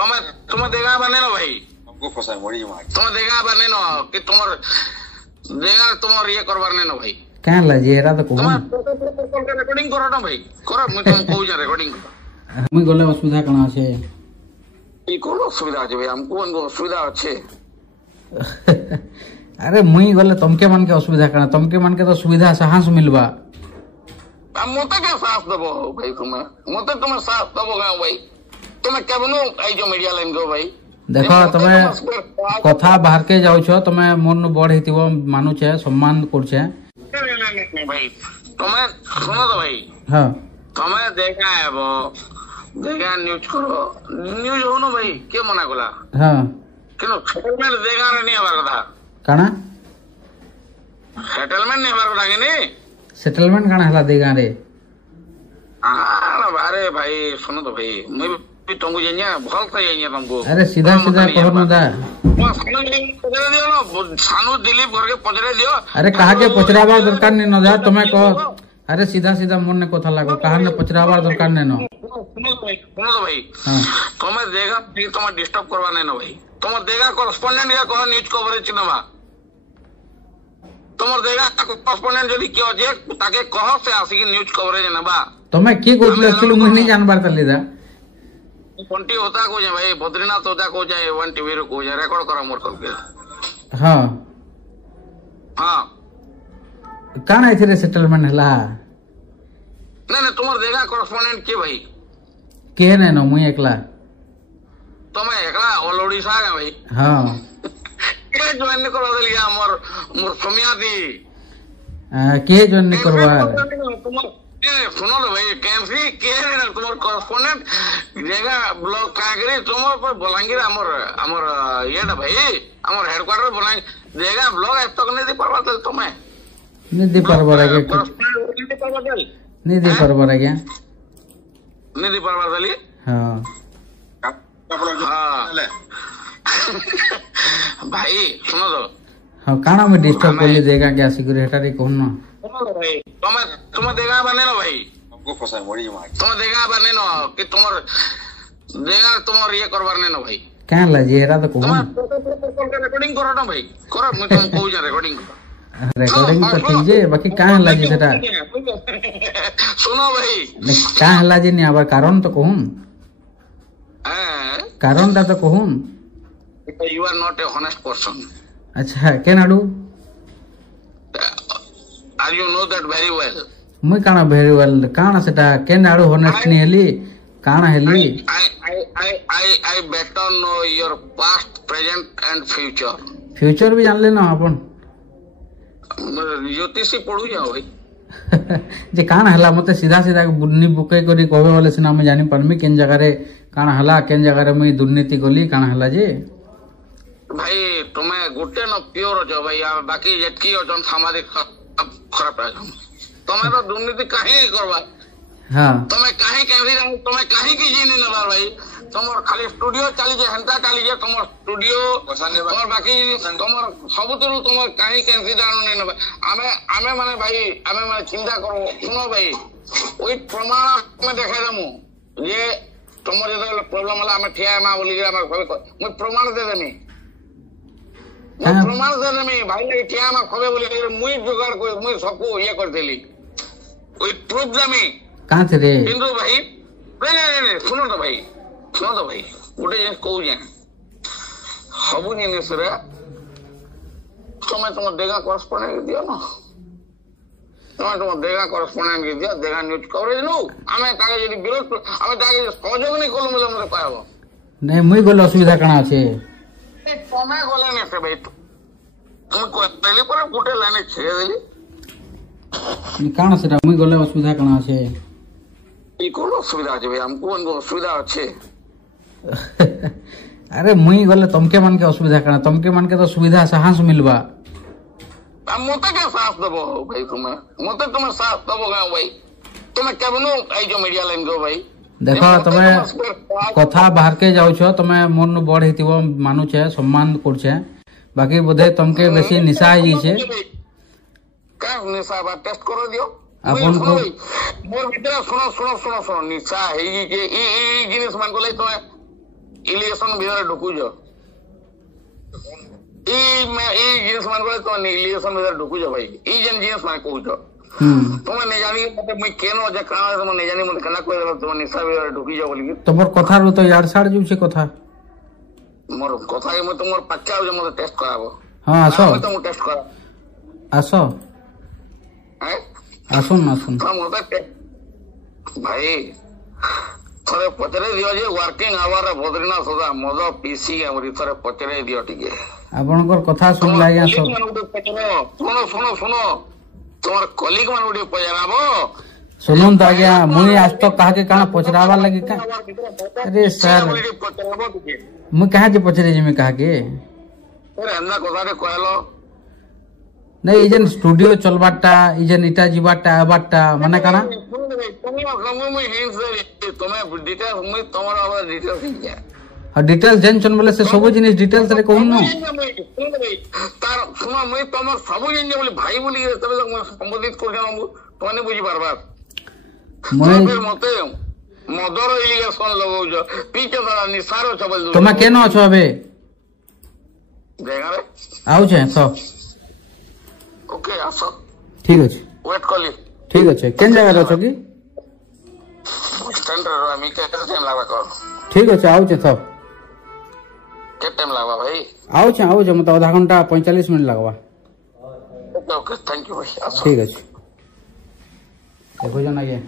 तुम देगा बने ना भाई हमको फंसा मरी मार तुम देगा बने ना कि तुम देगा तुम ये करवार ने ना भाई क्या लाजी एरा तो कहूं रेकॉर्डिंग करो ना भाई करो मैं तुम कहू जा रेकॉर्डिंग मुई गले असुविधा कणा छे ई कोन असुविधा আছে भाई हमको अनको असुविधा আছে अरे मुई गले तुमके मन के असुविधा कणा तुमके मन के तो सुविधा साहस मिलबा मोते के साथ दबो भाई तुम साथ दबो गाँव भाई तुम्हें केवनो आई जो मीडिया लाइन को भाई देखो तमे कथा बाहर के जाउ छो तमे मन बड़ हेतिबो मानु छे सम्मान करछे नहीं भाई तुम्हें सुनो तो भाई हां तुम्हें देखा है वो देखा न्यूज करो न्यूज हो ना भाई के मना कोला हां किनो सेटलमेंट देखा नहीं हमार कथा काना सेटलमेंट नहीं हमार कथा के नहीं सेटलमेंट काना हला देगा रे अरे भाई सुनो तो भाई मैं भी तुमको जानिए बहुत सही जानिए तुमको अरे सीधा सीधा कहर न दा सानू दिलीप घर के पचरे दियो अरे कहा के पचराबार दरकार नहीं न जा तुम्हें कहो अरे सीधा सीधा मन ने कथा लागो कहा ने पचराबार दरकार नहीं न सुनो तो भाई तुम्हें देगा तुम्हें डिस्टर्ब करवा नहीं ना भाई तुम्हें देगा कॉरेस्पोंडेंट का कहो न्यूज कवरेज नवा तुम देगा कॉरेस्पोंडेंट जदी क्यों जे ताके कहो से आसी न्यूज कवरेज नवा तुम्हें की कहले एक्चुअली मुई नहीं जानबार तली दा कोंटी होता को जे भाई बद्रीनाथ होता को जाए वन टीवी रो को जाए रिकॉर्ड करा मोर करके हां हां काना इथरे सेटलमेंट हला नहीं तुम देगा कॉरेस्पोंडेंट के भाई के ने न मुई एकला तुम्हें एकला ऑल ओडिशा का भाई हां के ज्वाइन करवा देलिया मोर समियाती के ज्वाइन करवा सुनो तो भाई कैंसी के तुम्हार कॉरेस्पोंडेंट देगा ब्लॉग कागरी तुम पर बलांगीर हमर ये ना भाई हमर हेडक्वार्टर बलांगीर देगा ब्लॉग आज तक नहीं दे पारबा तल तुम्हें नहीं दे पारबा रे नहीं दे पारबा रे नहीं दे पारबा तली हां भाई सुनो तो हां काना में डिस्टर्ब करले देगा क्या सिक्योरिटी रे कोन ना भाई तुम देगा बने ना भाई हमको फंसा मरी मार तुम देगा बने ना कि तुम देगा तुम ये करवार ने ना भाई क्या लाजी एरा तो कहूं रेकॉर्डिंग करो ना भाई करो मैं तुम कहू जा रेकॉर्डिंग रेकॉर्डिंग तो ठीक जे बाकी का लाजी सेटा सुनो भाई का लाजी नहीं आबा कारण तो कहूं कारण ता तो कहूं you are not a honest person अच्छा के नाडू आर you know that very well मुई काना वेरी वेल काना सेटा के नाडू ऑनेस्ट नहीं हेली काना हेली I better know your past present and future future भी जान लेना अपन ज्योतिषी पढ़ू जाओ भाई जे काना हला मते सीधा सीधा बुन्नी बुके करी कहबे वाले सिना में जानि परमी केन जगह रे काना हला केन जगह रे मुई दुर्नीति गली काना हला जे भाई तुम्हें गुटे न प्योर हो भाई बाकी जेटकी हो जन सामाजिक खराब है तुम्हें तो दुर्नीति कहीं करवा हां तुम्हें कहीं की जीनी न भाई तुमर खाली स्टूडियो चली जे हंता चली जे तुमर स्टूडियो तुमर बाकी तुमर सबुतरु तुमर कहीं कैंसी जानो नहीं न आमे माने भाई आमे माने चिंता करो सुनो भाई ओई प्रमाण में देखा दमु ये तुमर जो प्रॉब्लम वाला हमें ठिया ना बोली के हम मैं प्रमाण दे देनी प्रमाण दे देनी भाई ने ठिया ना खबे बोली के मुई जुगाड़ को मुई सबको ये कर देली ओई प्रूफ देमी कहां थे रे बिंदु भाई नहीं सुनो तो भाई गोटे जिन कौ जाए सबू जिनिस तुम देगा करेस्पोंडेंट दियो ना तुम देगा करेस्पोंडेंट दियो देगा न्यूज कवरेज नु आमे ताके जदी विरोध आमे ताके सहयोग नहीं कोलो मले मते पाएबो नहीं मुई गले असुविधा काना छे तुमे गले ने से भाई तुम को पहले पर गोटे लाइन छे देली काना सेटा मुई गले असुविधा काना छे ई कोन असुविधा छे भाई हमको अनको असुविधा छे अरे मुई गले तुमके मन के असुविधा करा तुमके मन के तो सुविधा साहस मिलबा मोते के साथ दबो भाई तुम्हें साथ दबो गाँव भाई तुम्हें केवनो आई जो मीडिया लाइन को भाई देखो तुम्हें कथा बाहर के जाउ छो तुम्हें मन बड़ हेतिबो मानु छे सम्मान करछे बाकी बोधे तुमके बेसी निशा आइ छे का निशा बा टेस्ट करो दियो अपन को मोर भीतर सुनो निशा है कि ई जिनिस मान को ले तुम्हें ଇଲିଗେସନ ଭିତରେ ଢୁକୁଛ ଏଇ ଜିନିଷ ମାନଙ୍କର ତମେ ଇଲିଗେସନ ଭିତରେ ଢୁକୁଛ ଭାଇ ଏଇ ଯେନ୍ ଜିନିଷ ମାନେ କହୁଛ ତମେ ନେଇ ଜାଣି ମତେ ମୁଇଁ କେନ ଅଛେ କାଣା ତମେ ନେଇ ଜାଣି ମତେ କେନା କହିଦେଲ ତମେ ନିଶା ଭିତରେ ଢୁକିଛ ବୋଲିକି ତମର କଥାରୁ ତ ଇଆଡ ସାଡ ଯାଉଛି କଥା ମୋର କଥା ମୁଁ ତମର ପାଚା ଆଉଛେ ମତେ ଟେଷ୍ଟ କରାବ ହଁ ଆସ ତମକୁ ଟେଷ୍ଟ କରା ଆସ ଆସୁନ ଆସୁନ ମତେ ଭାଇ ଥରେ ପଚାରି ଦିଅ ଯେ ୱାର୍କିଂ ଆୱାର ବଦ୍ରିନାଥ ସଦା ମଦ ପିସି ଆମରି ଥରେ ପଚାରି ଦିଅ ଟିକେ ଆପଣଙ୍କର କଥା ଶୁଣିଲା ଆଜ୍ଞା ଶୁଣ ଶୁଣ ଶୁଣ ତମର କଲିଗ ମାନଙ୍କୁ ଟିକେ ପଚାରାବ ଶୁଣନ୍ତୁ ଆଜ୍ଞା ମୁଇଁ ଆଜ ତ କାହାକେ କାଣା ପଚରାବାର ଲାଗି ଆରେ ସାର୍ ପଚାରାବ ଟିକେ ମୁଇଁ କାହାକେ ପଚରେ ଯିମି କାହାକେ ଏନ୍ତା କଥାଟେ କହିଲ ନାଇଁ ଏଇ ଯେନ୍ ଷ୍ଟୁଡିଓ ଚଲବାରଟା ଏଇ ଯେନ୍ ଇଟା ଯିବାରଟା ଆବାରଟା ମାନେ କାଣା ଆଉ ଡିଟେଲ୍ସ ଜାଣିଛନ୍ ବୋଲେ ସେ ସବୁ ଜିନିଷ ଡିଟେଲ୍ସ ରେ କହୁନ ଶୁଣ ମୁଇଁ ତମର ସବୁ ଜିନିଷ ବୋଲି ଭାଇ ବୋଲି ତମେ ସମ୍ବୋଧିତ କରୁଛ ତମେ ବୁଝିପାରବା ମତେ ମଦର ଇଲିଗେସନ ଲଗାଉଛ ପିଛ ଧରା ନିଶାର ଅଛ ବୋଲି ତମେ କେନ ଅଛ ଏବେ ଜାଗାରେ ଆଉଛେ ତ ଓକେ ଆସ ଠିକ ଅଛି ୱେଟ୍ କଲି ଠିକ ଅଛି କେନ୍ ଜାଗାରେ ଅଛ କି ଷ୍ଟାଣ୍ଡରେ ରହିମି କେତେ ଟାଇମ୍ ଲାଗବା କହ ଠିକ ଅଛି ଆଉଛେ ତ କେତେ ଟାଇମ୍ ଲାଗବା ଭାଇ ଆଉଛେ ମତେ ଅଧା ଘଣ୍ଟା 45 ମିନିଟ୍ ଲାଗବା ଓକେ ଥ୍ୟାଙ୍କ ୟୁ ଭାଇ ଆସ ଠିକ ଅଛି ଦେଖୁଛନ୍ ଆଜ୍ଞା